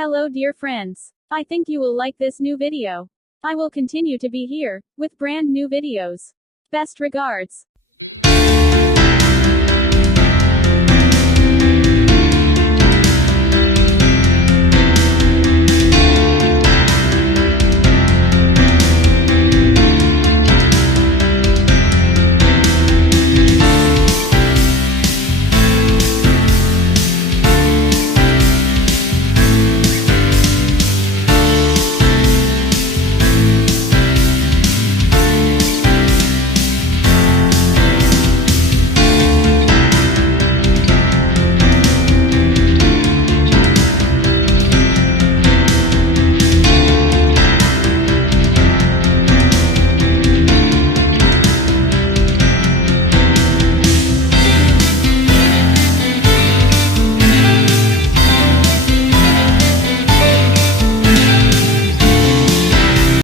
Hello dear friends. I think you will like this new video. I will continue to be here, with brand new videos. Best regards.